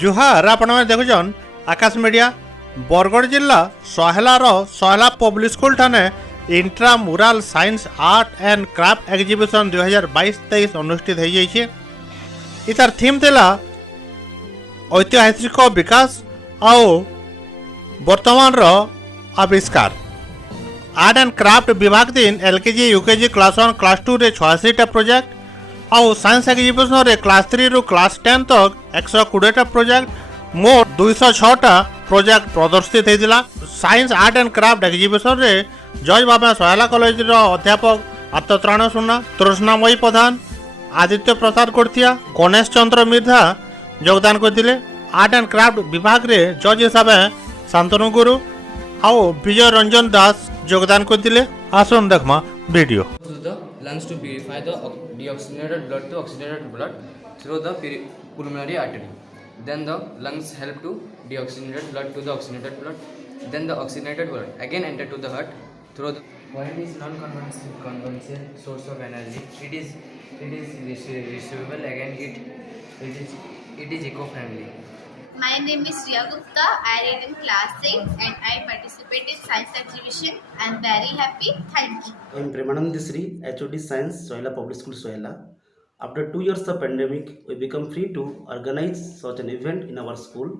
जुहार आपण देखुन आकाश मीडिया बरगढ़ जिला सोहेलार सोहेला public school Thane intra mural science art and craft exhibition 2022-23 अनुष्ठित हो जाइए। इतार थीम थिला ऐतिहासिक विकास और वर्तमान आविष्कार। आर्ट एंड क्राफ्ट विभाग दिन एलकेजी यूकेजी क्लास 1 क्लास 2 रे 86टा प्रोजेक्ट और साइंस एग्जीबिशन रे क्लास 3 रु क्लास 10 तक 120टा प्रोजेक्ट मोट 206टा प्रोजेक्ट प्रदर्शित होता। Science art and craft exhibition रे जज भाव सोहेला कॉलेज अध्यापक आत्मत्राण सुना, तृष्णामयी प्रधान, आदित्य प्रसाद कोड़िया, गणेश चंद्र मिर्धा योगदान करते। आर्ट एंड क्राफ्ट विभाग रे जज हिसाब से शांतनु गुरु और विजय रंजन दास योगदान करते। आसन देखमा video. Lungs to purify the deoxygenated blood to oxygenated blood through the pulmonary artery. Then the lungs help to deoxygenated blood to the oxygenated blood. Then the oxygenated blood again enter to the heart through the wind is non-conventional source of energy. It is receivable again. It is eco-friendly. My name is Riya Gupta. I read in class 6 and I participate in science exhibition. I am very happy. Thank you. I am Premanand Disri, HOD Science, Sohela Public School, Sohela. After 2 years of pandemic, we become free to organize such an event in our school.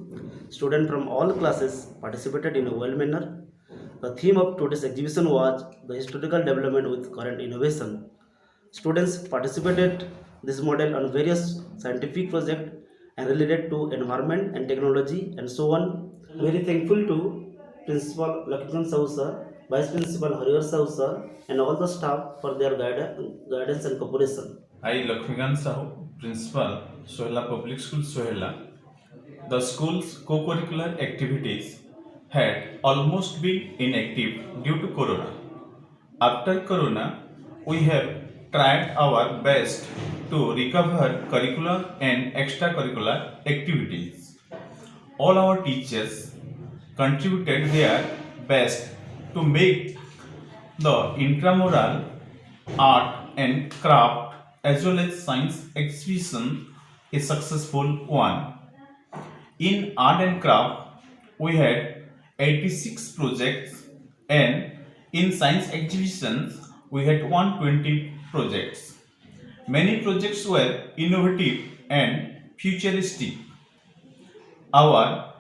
Students from all classes participated in a well manner. The theme of today's exhibition was the historical development with current innovation. Students participated this model on various scientific projects and related to environment and technology and so on. Very thankful to Principal Lakshman Sahu sir, Vice Principal Harivar Sahu sir and all the staff for their guidance and cooperation. I, Lakshman Sahu, Principal, Sohela Public School, Sohela. The school's co-curricular activities had almost been inactive due to Corona. After Corona, we have tried our best to recover curricular and extracurricular activities. All our teachers contributed their best to make the intramural art and craft as well as science exhibition a successful one. In art and craft, we had 86 projects and in science exhibitions, we had 120 projects. Many projects were innovative and futuristic. Our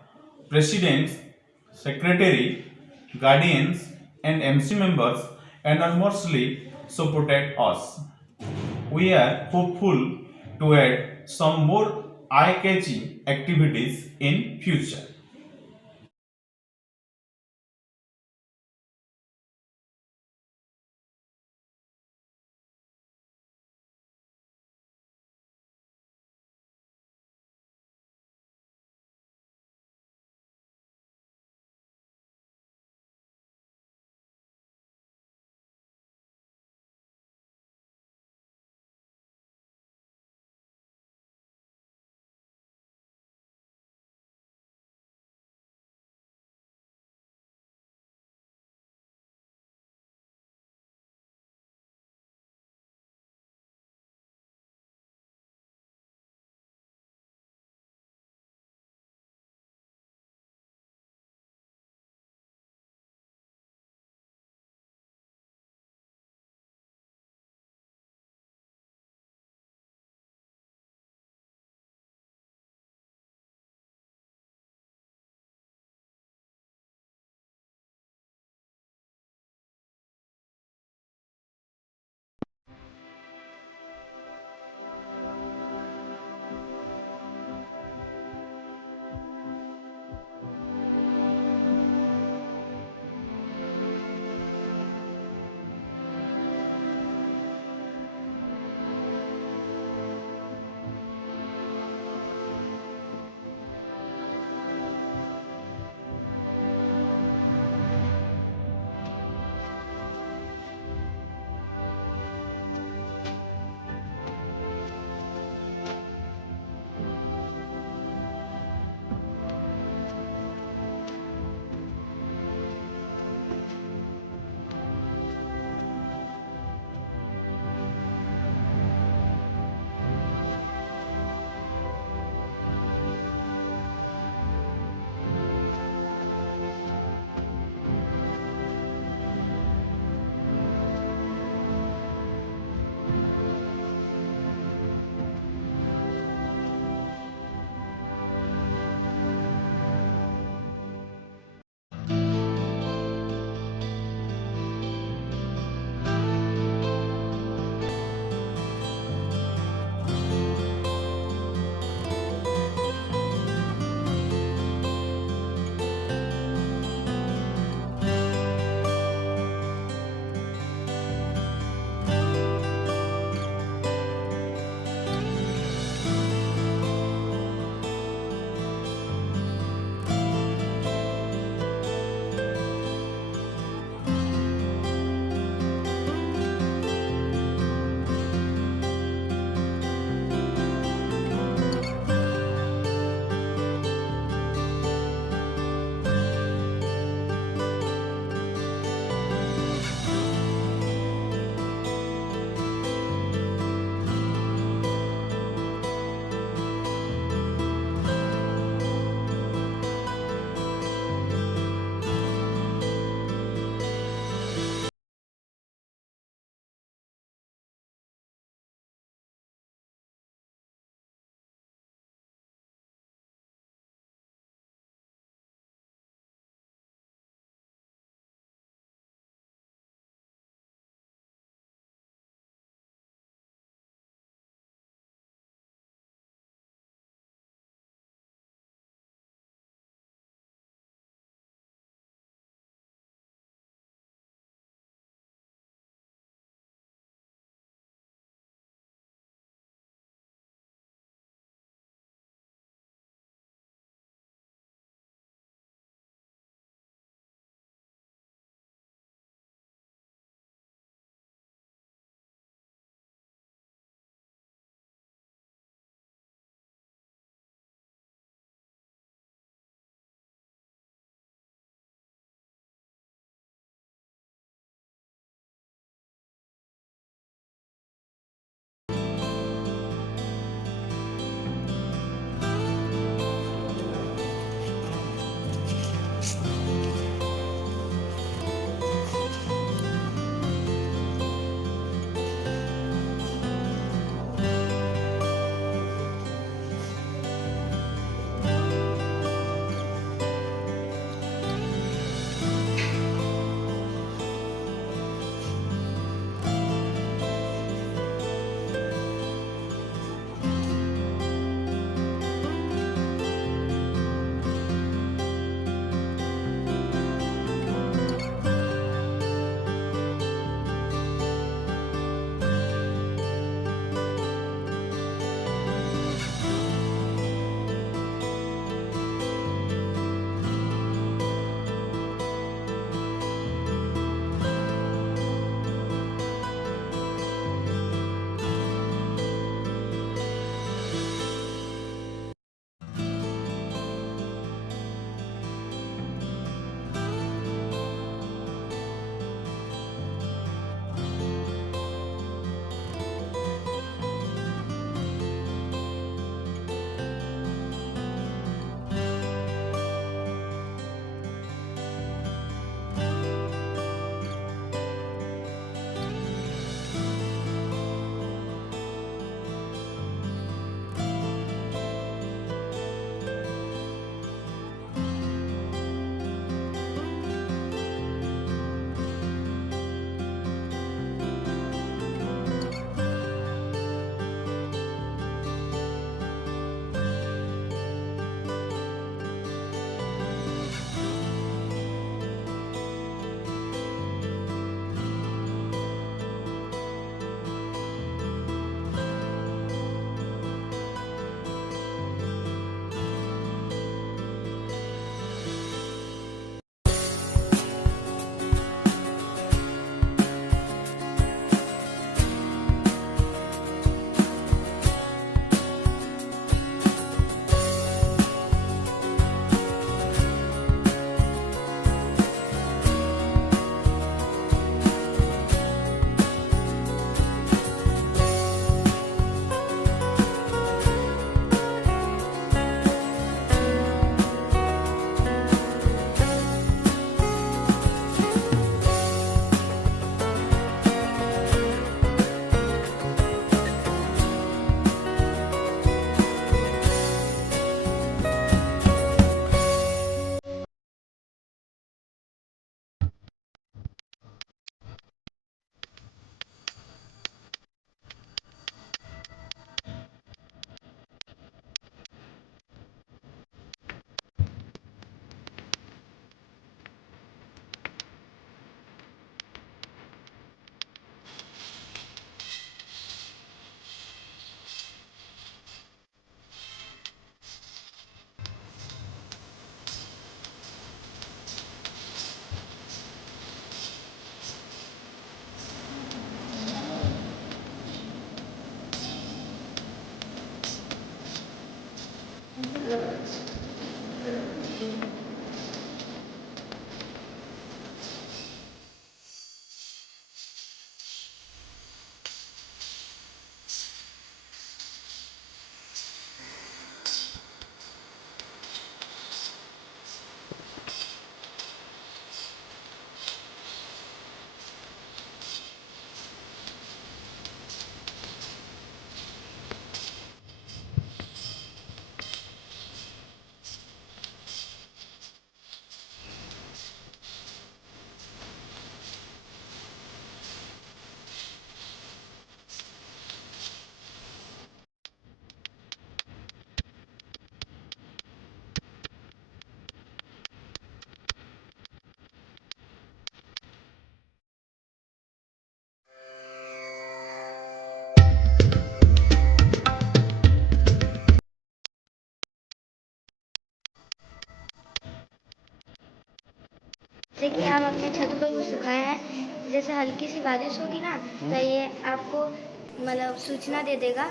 presidents, secretary, guardians, and MC members enormously supported us. We are hopeful to add some more eye-catching activities in future. हम अपने छत पर वो सुखाए हैं। जैसे हल्की सी बारिश होगी ना तो ये आपको मतलब सूचना दे देगा,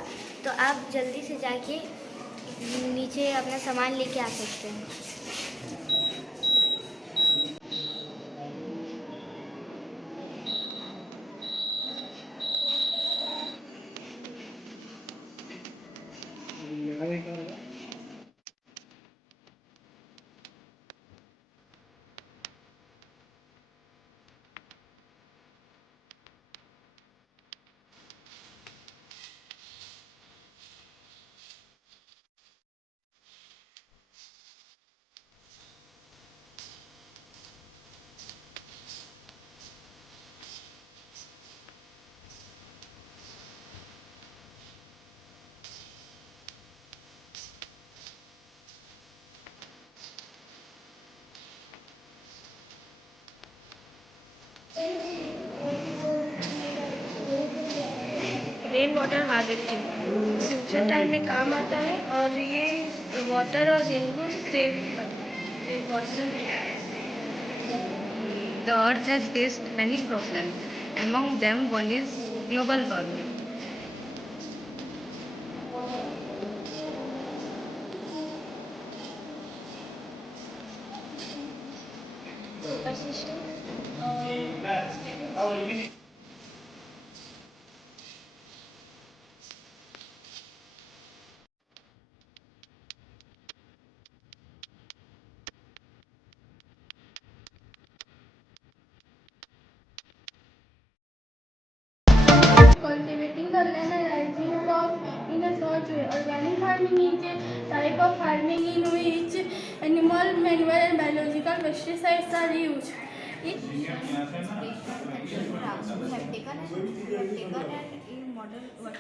तो आप जल्दी से जाके नीचे अपना सामान लेके आ सकते हैं। Rain water harvesting future time में काम आता है और ये वाटर और रेन को सेव करता है। The earth has faced many problems. Among them, one is global warming. Cultivating the land and rising crop in a short way. Organic farming is a type of farming in which animal manure and biological pesticides are used. We have taken a model working